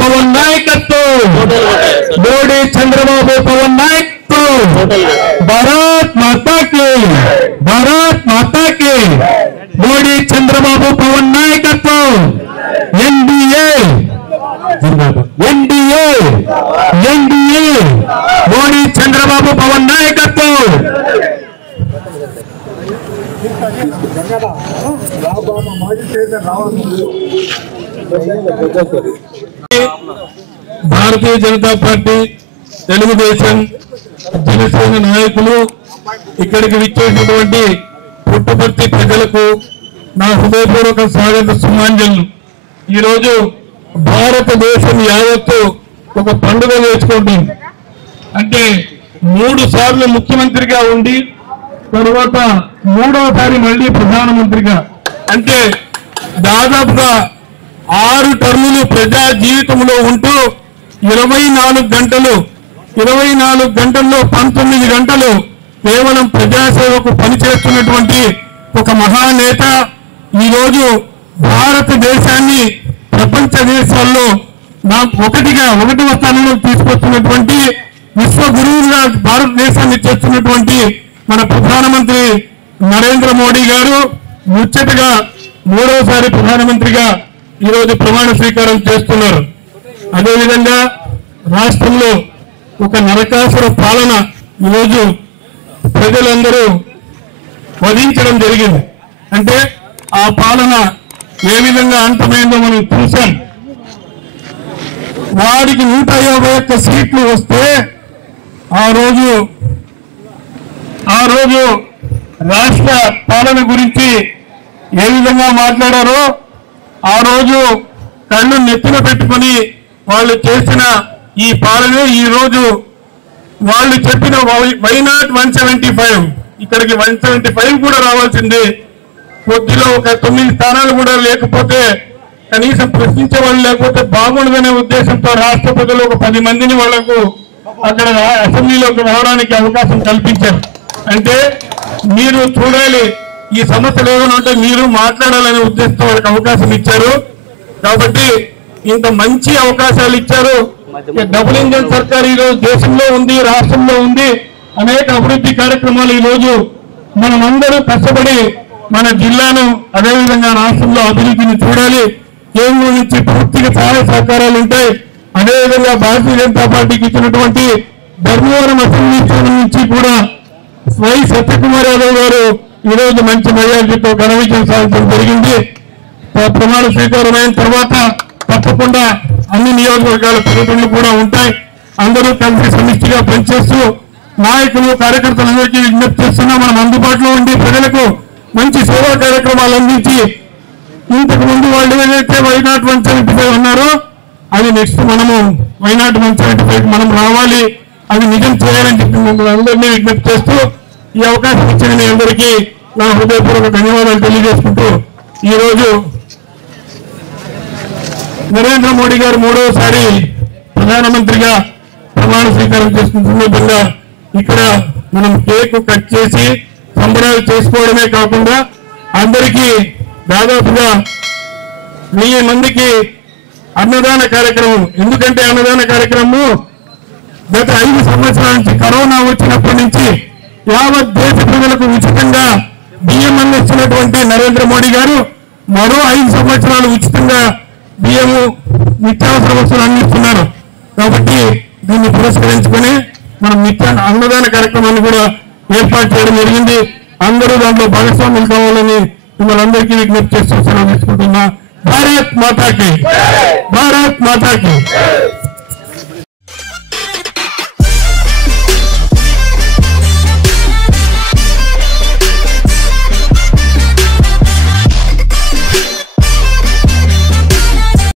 పవన్ నాయకత్వం, మోడీ చంద్రబాబు పవన్ నాయకత్వం, భారత్ మాతా కి, భారత్ మాతా కి, మోడీ చంద్రబాబు పవన్ నాయకత్వం, NDA NDA NDA, Modi Chandrababu Pawan నాయకత్వం. భారతీయ జనతా పార్టీ, తెలుగుదేశం, జనసేన నాయకులు, ఇక్కడికి విచ్చేసినటువంటి పుట్టపర్తి ప్రజలకు నా హృదయపూర్వక స్వాగత సుమాంజలు. ఈరోజు భారతదేశం యావత్తు ఒక పండుగ చేసుకుంటుంది. అంటే 3 సార్లు ముఖ్యమంత్రిగా ఉండి తర్వాత 3వసారి మళ్ళీ ప్రధానమంత్రిగా, అంటే దాదాపుగా 6 టర్ములు ప్రజా జీవితంలో ఉంటూ 24 గంటలు, 24 గంటల్లో 19 గంటలు కేవలం ప్రజాసేవకు పనిచేస్తున్నటువంటి ఒక మహానేత ఈరోజు భారతదేశాన్ని ప్రపంచ దేశాల్లో ఒకటవ స్థానంలో తీసుకొస్తున్నటువంటి విశ్వ గురువుగా భారతదేశాన్ని చేస్తున్నటువంటి మన ప్రధానమంత్రి నరేంద్ర మోడీ గారు ముచ్చటగా 3వసారి ప్రధానమంత్రిగా ఈరోజు ప్రమాణ స్వీకారం చేస్తున్నారు. అదేవిధంగా రాష్ట్రంలో ఒక నరకాసుర పాలన ఈరోజు ప్రజలందరూ వధించడం జరిగింది. అంటే ఆ పాలన ఏ విధంగా అంతమైందో మనం చూసాం. వారికి 151 సీట్లు వస్తే ఆ రోజు రాష్ట్ర పాలన గురించి ఏ విధంగా మాట్లాడారో, ఆ రోజు కళ్ళు నెత్తిన పెట్టుకుని వాళ్ళు చేసిన ఈ పాలనే ఈ రోజు వాళ్ళు చెప్పిన వైనాట్ 175, ఇక్కడికి 175 కూడా రావాల్సింది. కొద్దిలో ఒక 9 స్థానాలు కూడా లేకపోతే కనీసం ప్రశ్నించే వాళ్ళు లేకపోతే బాగుండదనే ఉద్దేశంతో రాష్ట్ర ప్రజలు ఒక 10 మందిని వాళ్లకు అక్కడ అసెంబ్లీలోకి రావడానికి అవకాశం కల్పించారు. అంటే మీరు చూడాలి, ఈ సమస్యలు ఏమైనా ఉంటే మీరు మాట్లాడాలనే ఉద్దేశంతో వాళ్ళకి అవకాశం ఇచ్చారు. కాబట్టి ఇంత మంచి అవకాశాలు ఇచ్చారు. డబుల్ ఇంజన్ సర్కార్ ఈరోజు దేశంలో ఉంది, రాష్ట్రంలో ఉంది. అనేక అభివృద్ధి కార్యక్రమాలు ఈరోజు మనమందరూ కష్టపడి మన జిల్లాను అదేవిధంగా రాష్ట్రంలో అభివృద్ధిని చూడాలి. కేంద్రం నుంచి పూర్తిగా సహాయ సహకారాలు ఉంటాయి. అదేవిధంగా భారతీయ జనతా పార్టీకి ఇచ్చినటువంటి ధర్మవరం అసెంబ్లీ స్థానం నుంచి కూడా వై సత్యకుమార్ యాదవ్ గారు ఈరోజు మంచి మెజార్టీతో ఘన విజయం సాధించడం జరిగింది. ప్రమాణ స్వీకారం అయిన తర్వాత తప్పకుండా అన్ని నియోజకవర్గాల పర్యటనలు కూడా ఉంటాయి. అందరూ కలిసి సమిష్టిగా పనిచేస్తూ నాయకులు, కార్యకర్తలందరికీ విజ్ఞప్తి చేస్తున్నా మనం అందుబాటులో ఉండి ప్రజలకు మంచి సేవా కార్యక్రమాలు అందించి, ఇంతకు ముందు వాళ్ళు ఏదైతే వైనాట్ 175 ఉన్నారో అది నెక్స్ట్ మనము వైనాట్ 175 మనం రావాలి, అది నిజం చేయాలని చెప్పి మిమ్మల్ని అందరినీ విజ్ఞప్తి చేస్తూ ఈ అవకాశం ఇచ్చిన మీ అందరికీ నా హృదయపూర్వక ధన్యవాదాలు తెలియజేసుకుంటూ, ఈరోజు నరేంద్ర మోడీ గారు 3వసారి ప్రధానమంత్రిగా ప్రమాణ స్వీకారం చేసుకున్న సందర్భంగా ఇక్కడ మనం కేక్ కట్ చేసి సంబరాలు చేసుకోవడమే కాకుండా అందరికీ దాదాపుగా 1000 మందికి అన్నదాన కార్యక్రమం. ఎందుకంటే అన్నదాన కార్యక్రమం గత 5 సంవత్సరాల నుంచి కరోనా వచ్చినప్పటి నుంచి యావత్ దేశ ప్రజలకు ఉచితంగా బియ్యం అందిస్తున్నటువంటి నరేంద్ర మోడీ గారు మరో 5 సంవత్సరాలు ఉచితంగా బియ్యము నిత్యావసర వస్తువులు అందిస్తున్నారు. కాబట్టి దీన్ని పురస్కరించుకొని మనం అన్నదాన కార్యక్రమాన్ని కూడా ఏర్పాటు చేయడం జరిగింది. అందరూ దాంట్లో భాగస్వాములు కావాలని మిమ్మల్ని అందరికీ విజ్ఞప్తి చేస్తూ సెలవు తీసుకుంటున్నా. భారత్ మాతాకి, భారత్ మాతాకి.